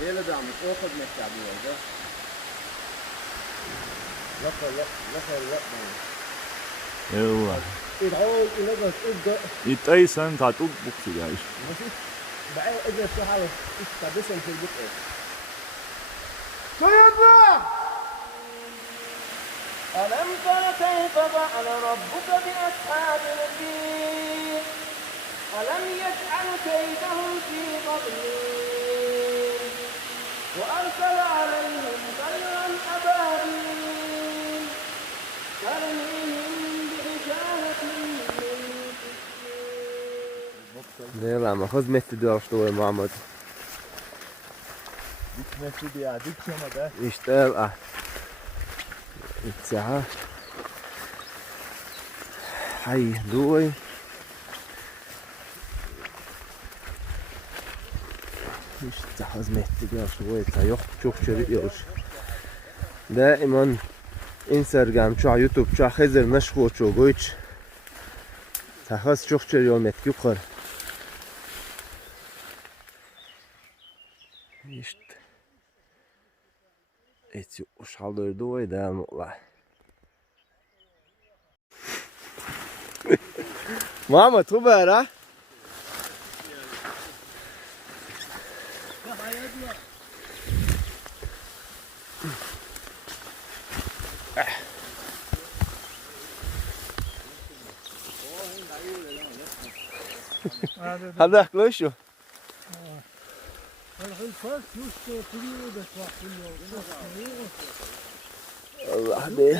Hele damat o hizmet yapıyordu. ايوه يتقيسن تعطوك بوكسي جايش بقى اجى الصحابه استبسم في البيت. طيب ألم تر كيف فعل ربك بأصحاب الفيل ألم يجعل كيدهم في تضليل وأرسل عليهم طيرا أبابيل ترميهم بحجارة من سجيل. يلا ما خذ مت دور شوي محمد. Gitmesi diye dikşeme de. يشتغل الساعة حي دوي işte hazmettiler şöyle yok çok çürüyor. دائما Instagram şu YouTube şu hazır meşgul şu güç. Tahas çok çürüyor metkukar. İşte eti uşalır doy da mutla. Mama tu bara? هذا كلوشو الله ده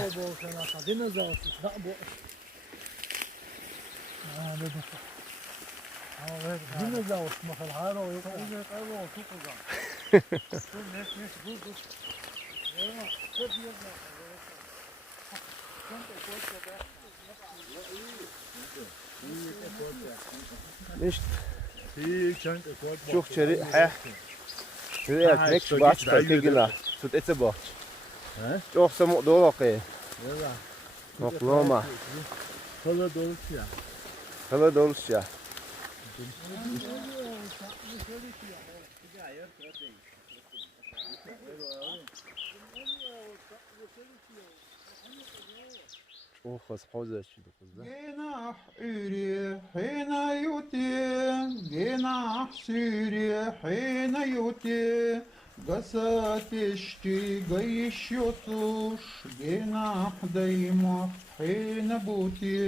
İşte çok çeri he. Şuraya ekmek baş pakegila. Tut etse baş. Çok samuk dolu ki. Noklama. Hala dolusu ya. Hala dolusu ya. Çok az hazır şimdi kızlar. جناح عري حين يوتي جناح سيري حين يوتي قسات اشتي قيش يطوش جناح دايما حين بوتي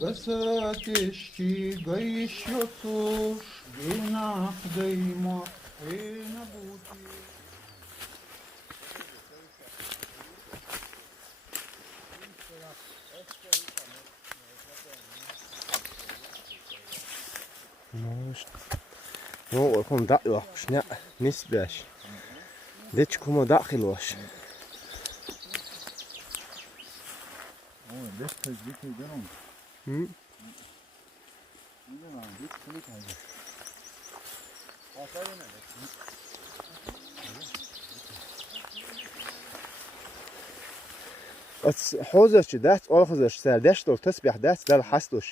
قسات اشتي قيش يطوش جناح دايما حين بوتي. هو يكون داخل واش لا نسباش ديت كوما داخل واش Ama beş kez bir kez olmuş. هم Ne lan? Bir kılık aldı. حوزش دات أخذش سردش دور تسبح دات دل حسلش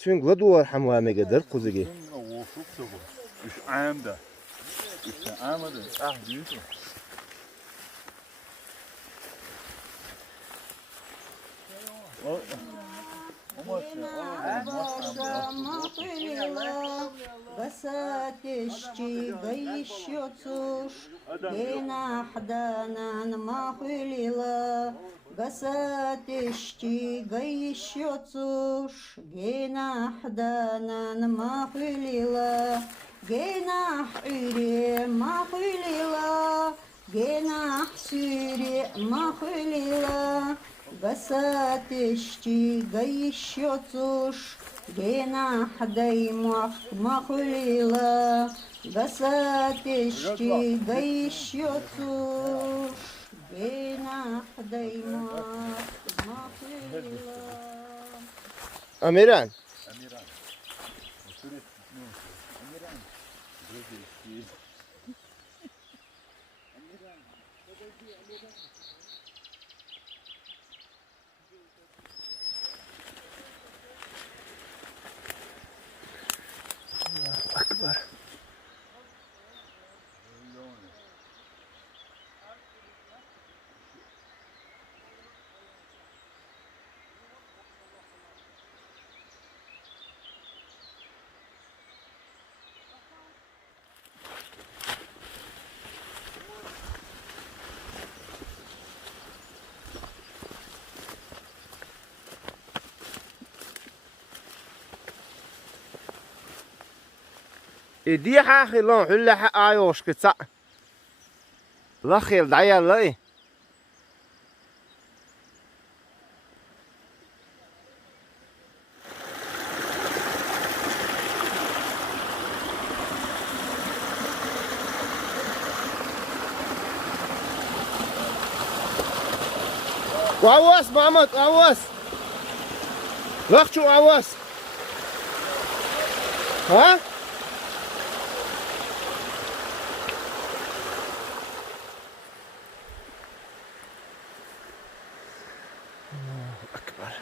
شون قدور حموها مقدر قزقي O çok da bu. İş ayağımda. İşte ayağımda. Ah büyük o. Басатешчи гаищоцуш, гена хдана махулила. Басатешчи гаищоцуш, гена хдана махулила. Гена хюре махулила, гена хсюре махулила. Басатешчи гаищоцуш, جناح دايما مخليلا بساتشتي جيش يطوش جناح دايما مخليلا. أميران أكبر دي حاخي لون حلا حق آيوش كتسا لا خير دعيا لاي وعواس محمد عواس لخشو عواس ها أكبر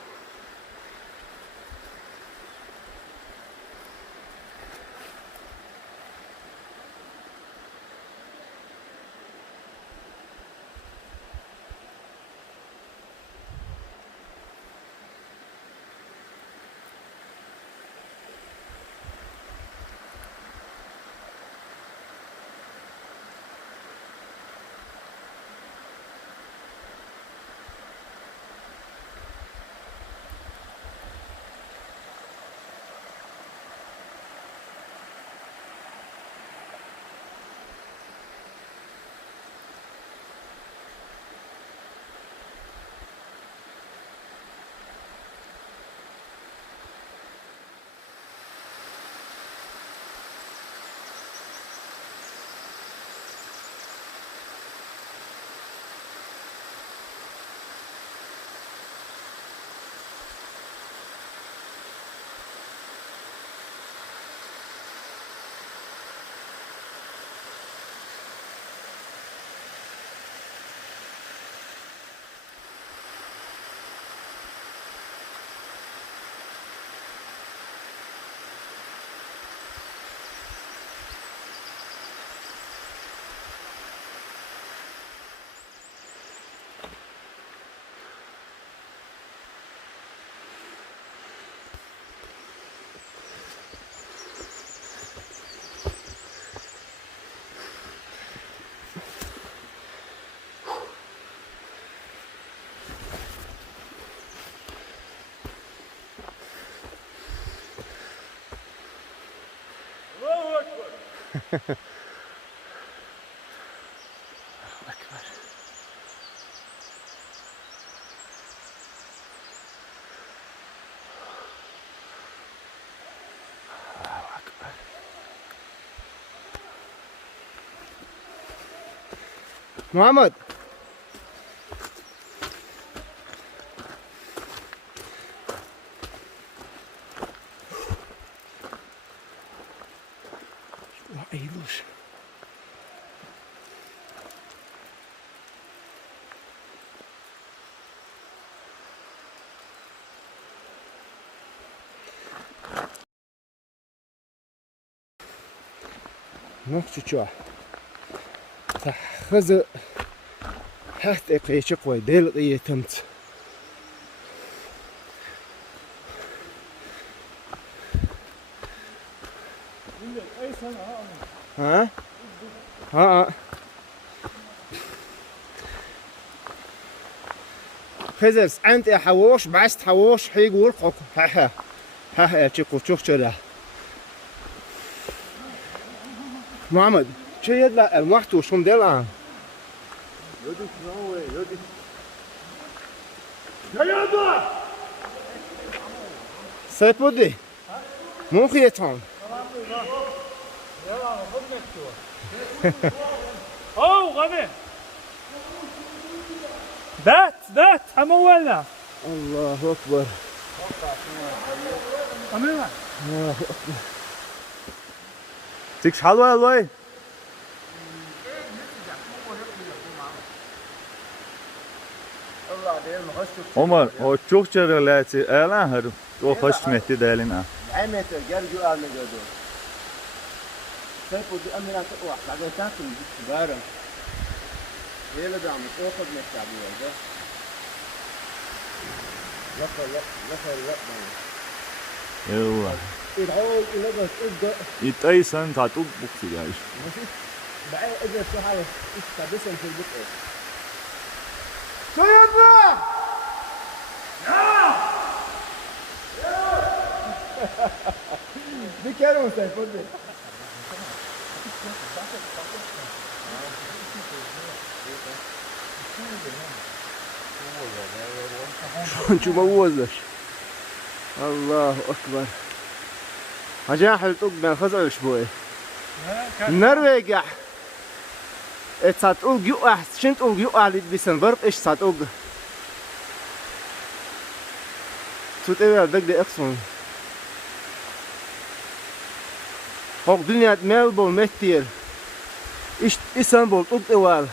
محمد ايلوش نوخ تشوا خذ هات قيشق وديل قيتمت ها ها خزرس انت حوش بعست حوش حيقول قق ها ها تشقو تشوف كذا محمد شو يدلا المحتو شو مدلع يوديك نوي يوديك يلا سيبودي مو خيتان اوه غبي ذات حمولنا الله اكبر عملنا تيكش حلوة الله عمر هو çok çarelati elan haru o hoş mehdi dalina عمت جرجو قال نجدو سيبودي امنا تقوى بعدين تاكل بارم هي اللي دعمت اخذ من الشعبيه ده يلا العول لغت ابدا يتأيسن تعطوك بوكسي جايش بعدين اجى شو حاجه استبسم في البيت شو يبا دي كانوا سيفودي شو موزش. الله أكبر. هجا حلتوك بين خزر شبوي. النرويج تصدقوا جوا شنت أو جوا اللي بيسنبرت إيش تصدقوا. شوت إيه بدك أقسم. فوق دنيا ملبورن متير. إيش إسطنبول طب إوال.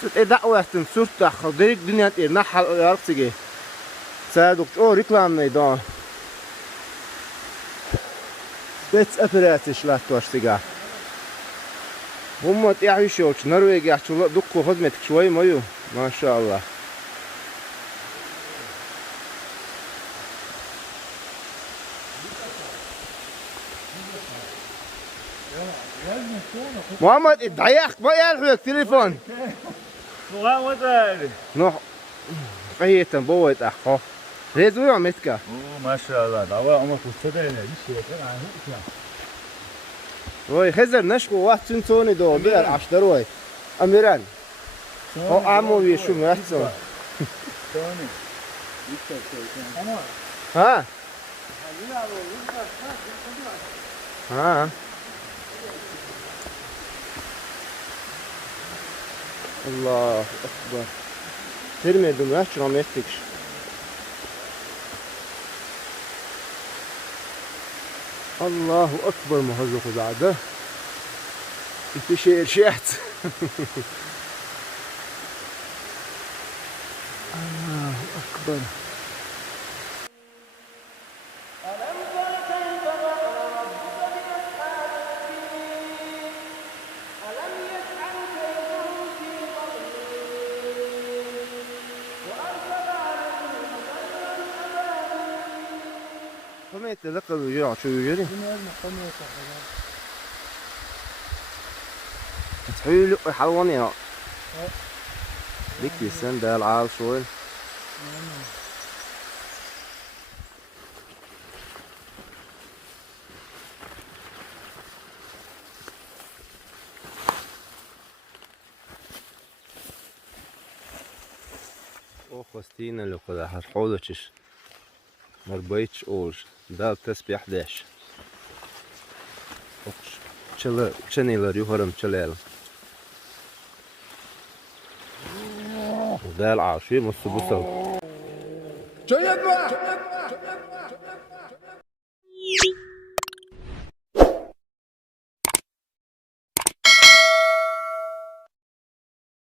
شوت إيه دعوة تنصر تأخذ ديك دنيا إيه نحل يعرف تيجي. صادق أو ريكلام نيدان. بيت أبراتش لا توشتجا. هم تعيشوا نرويج يحصل دكوا خدمتك شوي مايو ما شاء الله. محمد ادعيك ما يلحق التليفون. What are نوح قيتن بويت أخو. ريزو يومتك. Oh, ما شاء الله. دعوة عمرك وستدعي ليش يا عن هو روي خزر نشكو واحد سنتوني دو بير عشر روي. أميران. هو عمو يشو مهتم. ثاني. ها. ها. الله أكبر. ترمي دمياش رميتكش. الله أكبر مهزق زعده. في شيء شيعت. الله أكبر. ألم تر كيف فعل ربك بأصحاب الفيل ألم يجعل كيدهم في تضليل وأرسل عليهم طيرا أبابيل فما يتذكر ويجرع شو يجري؟ تحيلو يحلوني يا بيكي السندال عال شوي. خستينا اللي كده هرحولتش مربيتش أوج دال تسبيح داش چله چنيلر يهرم چلال دال عاشي مصبوصل